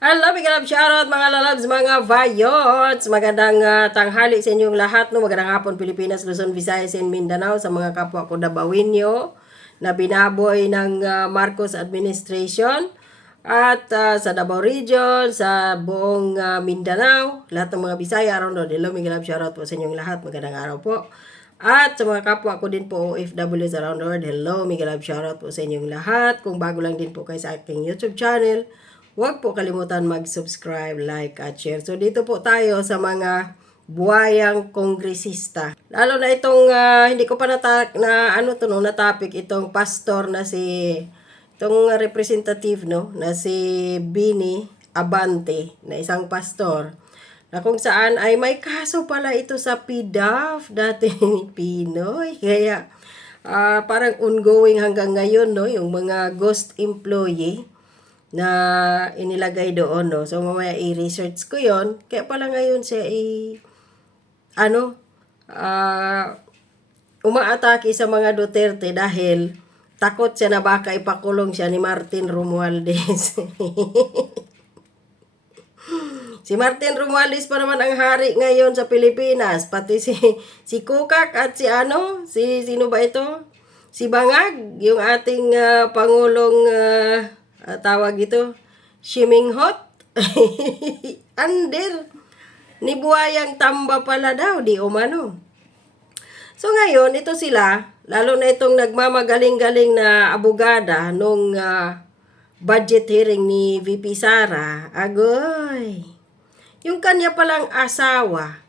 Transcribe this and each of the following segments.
Hello, big love shoutout mga lalabs, mga vayots. Magandang ah, tanghali sa inyong lahat. No? Magandang hapon Pilipinas, Luzon, Visayas, and Mindanao sa mga kapwa ko Dabawinyo na binaboy ng ah, Marcos administration at ah, sa Davao Region, sa buong ah, Mindanao, lahat ng mga Bisaya around the. Hello, big love shoutout po sa inyong lahat. Magandang araw po. At sa mga kapwa ko din po OFWs around the world, hello, mega love shoutout po sa inyong lahat. Kung bago lang din po kayo sa aking YouTube channel, huwag po kalimutan mag-subscribe, like, at share. So dito po tayo sa mga buhayang kongresista. Lalo na itong, ah, hindi ko pa nata na ano to no, na topic, itong pastor na si, itong representative no, na si Bini Abante, na isang pastor na kung saan ay may kaso pala ito sa PDAF dati Pinoy. Kaya ah, parang ongoing hanggang ngayon no yung mga ghost employee na inilagay doon no. So mamaya i-research ko 'yon. Kaya pala ngayon siya i ano ah umaatake sa mga Duterte dahil takot siya na baka ipakulong siya ni Martin Romualdez. Si Martin Romualdez pa naman ang hari ngayon sa Pilipinas. Pati si, si Kukak at si ano, si sino ba ito? Si Bangag, yung ating ah, Pangulong ah, tawag ito, Shiminghot. Under. Ni Buhayang Tamba pala daw, di umano. So ngayon, ito sila, lalo na itong nagmamagaling-galing na abogada nung ah, budget hearing ni VP Sara, agoy. Yung kanya palang asawa,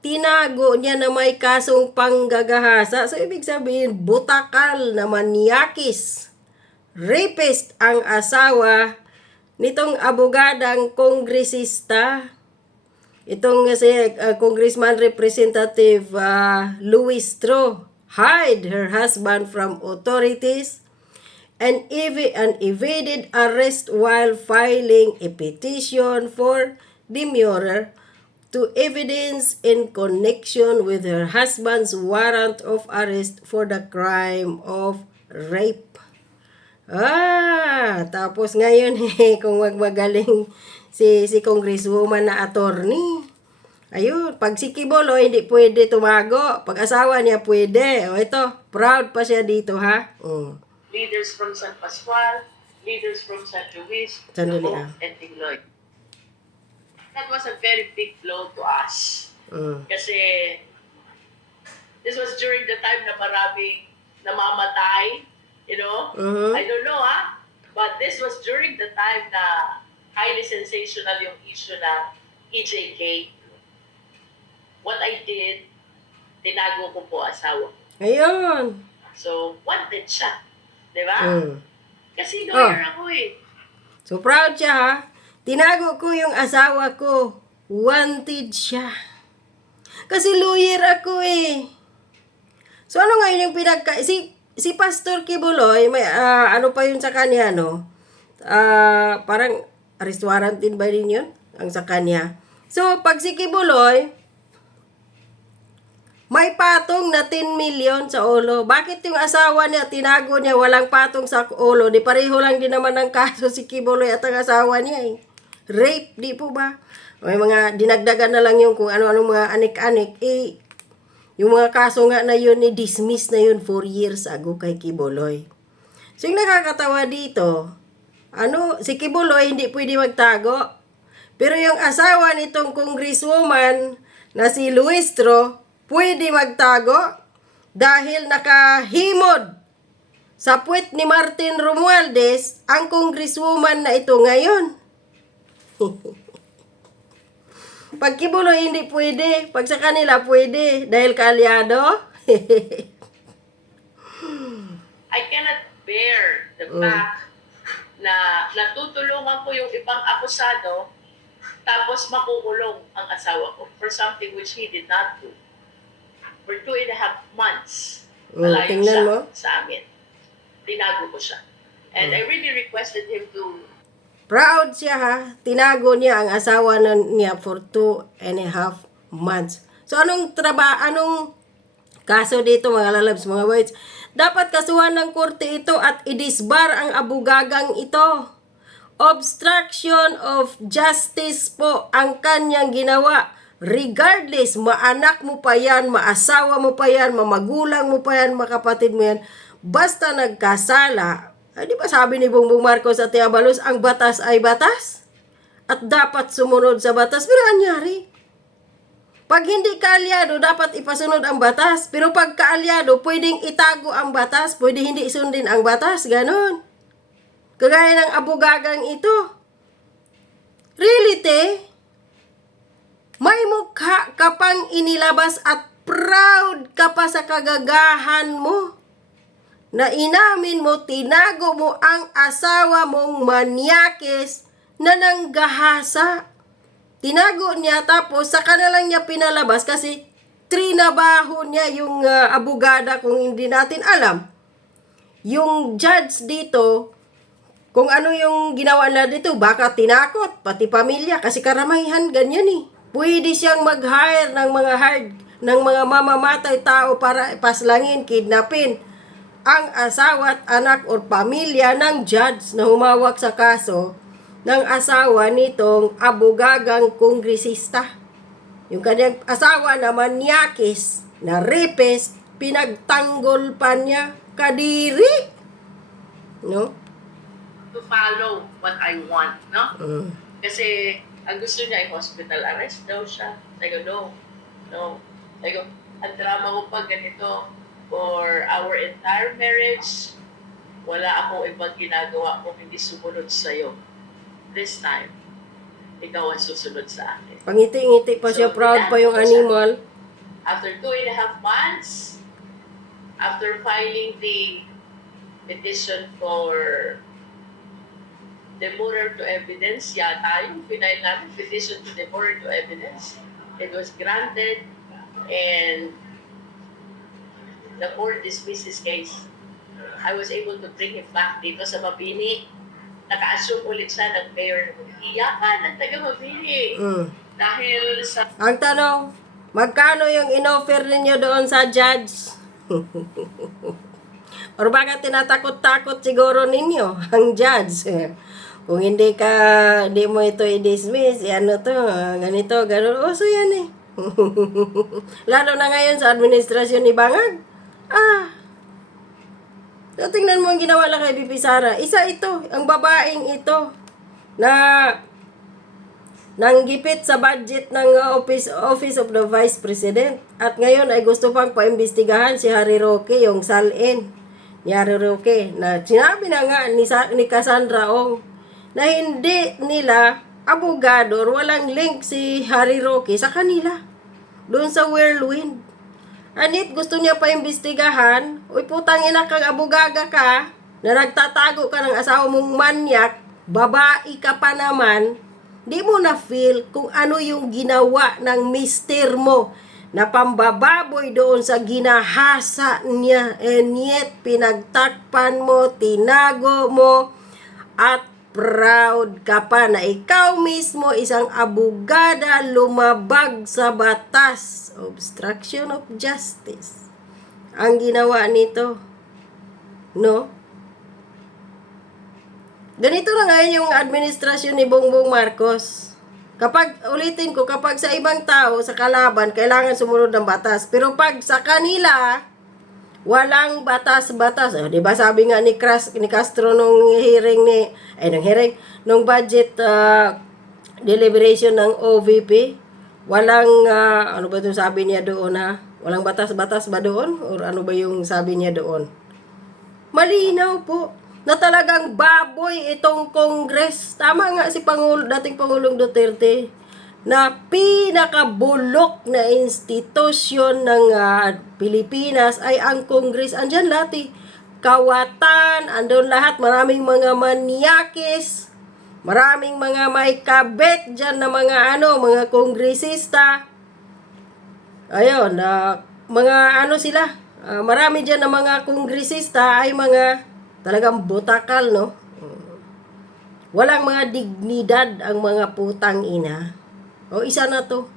tinago niya na may kasong panggagahasa. So, ibig sabihin, butakal na manyakis. Rapist ang asawa nitong abogadang kongresista. Itong si uh, Congressman Representative uh, Louis Stro hide her husband from authorities and, ev- and evaded arrest while filing a petition for demurrer to evidence in connection with her husband's warrant of arrest for the crime of rape. Ah, tapos ngayon eh, kung magmagaling si, si congresswoman na attorney. Ayun, pag si Kibolo hindi pwede tumago. Pag asawa niya pwede. O ito, proud pa siya dito ha. Mm. leaders from San Pascual, leaders from San Luis, Sandali, ah. and Tingloy. That was a very big blow to us. Mm. Kasi this was during the time na maraming namamatay, you know? Mhm. I don't know, ha? But this was during the time na highly sensational yung issue na EJK. What I did, tinago ko po asawa ko. Ayun. So, wanted siya. Di ba? Mm. Kasi lawyer ako eh. So proud siya ha. Tinago ko yung asawa ko. Wanted siya. Kasi lawyer ako eh. So ano ngayon yung pinagka... Si, si Pastor Kibuloy, may, ah, ano pa yun sa kanya, no? Ah, parang restaurant din ba rin yun? Ang sa kanya. So, pag si Kibuloy, may patong na 10 million sa ulo. Bakit yung asawa niya, tinago niya, walang patong sa ulo? Di pareho lang din naman ang kaso si Kibuloy at ang asawa niya eh. Rape, di po ba? May mga dinagdagan na lang yung kung ano-anong mga anik-anik. Eh, yung mga kaso nga na yun, ni dismiss na yun 4 years ago kay Kibuloy. So yung nakakatawa dito, ano, si Kibuloy hindi pwede magtago. Pero yung asawa nitong congresswoman na si Luistro, pwede magtago dahil nakahimod sa puwet ni Martin Romualdez ang congresswoman na ito ngayon. Pag Kibuloy hindi pwede, pag sa kanila pwede dahil kaalyado. I cannot bear the Mm. fact na natutulungan ko yung ibang akusado tapos makukulong ang asawa ko for something which he did not do. For two and a half months, Mm, malayo tingnan siya mo. sa amin. Tinago ko siya. And I really requested him to Proud siya ha. Tinago niya ang asawa niya for two and a half months. So anong traba, anong kaso dito mga lalabs, mga whites? Dapat kasuhan ng korte ito at idisbar ang abugagang ito. Obstruction of justice po ang kanyang ginawa. Regardless, maanak mo pa yan, maasawa mo pa yan, mamagulang mo pa yan, makapatid mo yan. Basta nagkasala, ay di ba sabi ni Bongbong Marcos at Tiabalos, ang batas ay batas? At dapat sumunod sa batas. Pero anyari? Pag hindi ka alyado, dapat ipasunod ang batas. Pero pag kaalyado, pwedeng itago ang batas, pwede hindi sundin ang batas. Ganon. Kagaya ng abogagang ito. Really, te? May mukha ka pang inilabas at proud ka pa sa kagagahan mo. Na inamin mo, tinago mo ang asawa mong manyakis na nanggahasa. Tinago niya tapos sa kanalang niya pinalabas kasi trinabaho niya yung ah, abogada kung hindi natin alam. Yung judge dito, kung ano yung ginawa na dito, baka tinakot, pati pamilya, kasi karamihan ganyan eh. Pwede siyang mag-hire ng mga hard, ng mga mamamatay tao para paslangin, kidnapin ang asawa at anak or pamilya ng judge na humawak sa kaso ng asawa nitong abogagang kongresista. Yung kanyang asawa na manyakis, na rapist, pinagtanggol pa niya, kadiri. No? To follow what I want, no? Mm. Kasi ang gusto niya ay hospital arrest daw siya. Sabi ko, no. No. Sabi ko, ang drama ko pa ganito for our entire marriage, wala akong ibang ginagawa kung hindi sumunod sa'yo. This time, ikaw ang susunod sa akin. Pangiti-ngiti pa siya, proud pa yung animal. After two and a half months, after filing the petition for demurrer to evidence, yata yung final namin, petition to demurrer to evidence. It was granted and the court dismissed his case. I was able to bring him back dito sa Mabini. Naka-assume ulit siya ng mayor ng Iyakan ng taga Mabini. Mm. Dahil sa Ang tanong, magkano yung inoffer ninyo doon sa judge? Or baka tinatakot-takot siguro ninyo ang judge? Kung hindi ka, hindi mo ito i-dismiss, ano to, ganito, gano'n. Oh, so yan eh. Lalo na ngayon sa administrasyon ni Bangag. Ah, So, tingnan mo ang ginawa lang kay Bibi Sara. Isa ito, ang babaeng ito, na nanggipit sa budget ng uh, Office, Office of the Vice President. At ngayon ay gusto pang paimbestigahan si Harry Roque, yung salin ni Harry Roque, na sinabi na nga ni, Sa- ni Cassandra Ong na hindi nila abogador, walang link si Harry Roque sa kanila. Doon sa whirlwind. Anit, gusto niya pa imbestigahan. Uy, putang ina kang abogaga ka, na nagtatago ka ng asawa mong manyak, babae ka pa naman, di mo na feel kung ano yung ginawa ng mister mo. Na pambababoy doon sa ginahasa niya. And yet pinagtakpan mo, tinago mo. At proud ka pa na ikaw mismo isang abogada lumabag sa batas. Obstruction of justice. Ang ginawa nito no? Ganito na ngayon yung administrasyon ni Bongbong Marcos. Kapag ulitin ko kapag sa ibang tao sa kalaban kailangan sumunod ng batas. Pero pag sa kanila Walang batas-batas. Oh, 'Di ba sabi nga ni Cras ni Castro nung hearing ni ay nung hearing nung budget ah, deliberation ng OVP, walang ah, ano ba 'yung sabi niya doon ha? Walang batas-batas ba doon or ano ba 'yung sabi niya doon? Malinaw po na talagang baboy itong Congress. Tama nga si Pangulo, dating Pangulong Duterte na pinakabulok na institusyon ng ah, Pilipinas ay ang Congress. Andyan lahat eh. Kawatan, andun lahat, maraming mga manyakis, maraming mga may kabet dyan na mga ano, mga kongresista. Ayun, na mga ano sila, ah, marami dyan na mga kongresista ay mga talagang butakal, no? Walang mga dignidad ang mga putang ina. O isa na to.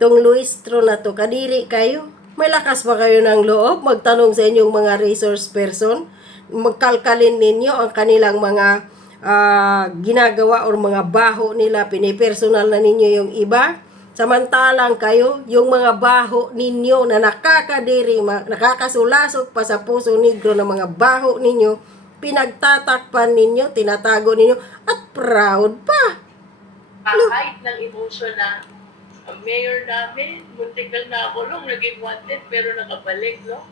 Tong Luistro na to, kadiri kayo. May lakas ba kayo ng loob? Magtanong sa inyong mga resource person? Magkalkalin ninyo ang kanilang mga ah, ginagawa or mga baho nila, pinipersonal na ninyo yung iba. Samantalang kayo, yung mga baho ninyo na nakakadiri, nakakasulasok pa sa puso negro ng mga baho ninyo, pinagtatakpan ninyo, tinatago ninyo, at proud pa. Kahit ng emotion na ang mayor namin, muntikal na kulong, naging wanted, pero nakabalik, no?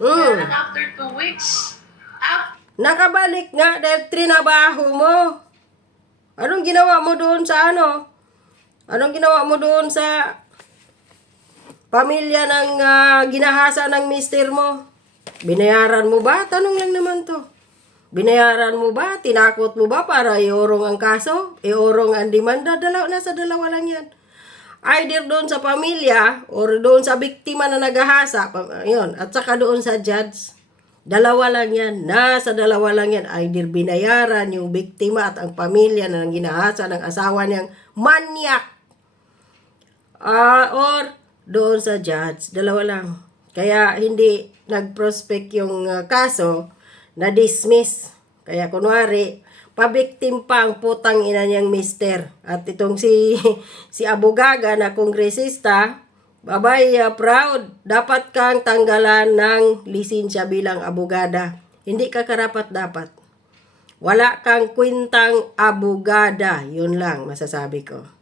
Kaya Mm. lang after two weeks, after Nakabalik nga dahil trinabaho mo. Anong ginawa mo doon sa ano? Anong ginawa mo doon sa pamilya ng ah, ginahasa ng mister mo? Binayaran mo ba? Tanong lang naman to. Binayaran mo ba? Tinakot mo ba para iorong ang kaso? Iorong ang demanda? Dalaw, nasa dalawa lang yan. Either doon sa pamilya or doon sa biktima na nagahasa. Yun. At saka doon sa judge. Dalawa lang yan. Nasa dalawa lang yan. Either binayaran yung biktima at ang pamilya na ginahasa ng asawa niyang manyak. Ah, or doon sa judge. Dalawa lang. Kaya hindi nag-prospect yung ah, kaso na dismiss. Kaya kunwari, pabiktim pa ang putang ina niyang mister. At itong si si Abugaga na kongresista, babay ah, proud, dapat kang tanggalan ng lisensya bilang abogada. Hindi ka karapat dapat. Wala kang kwintang abogada. Yun lang masasabi ko.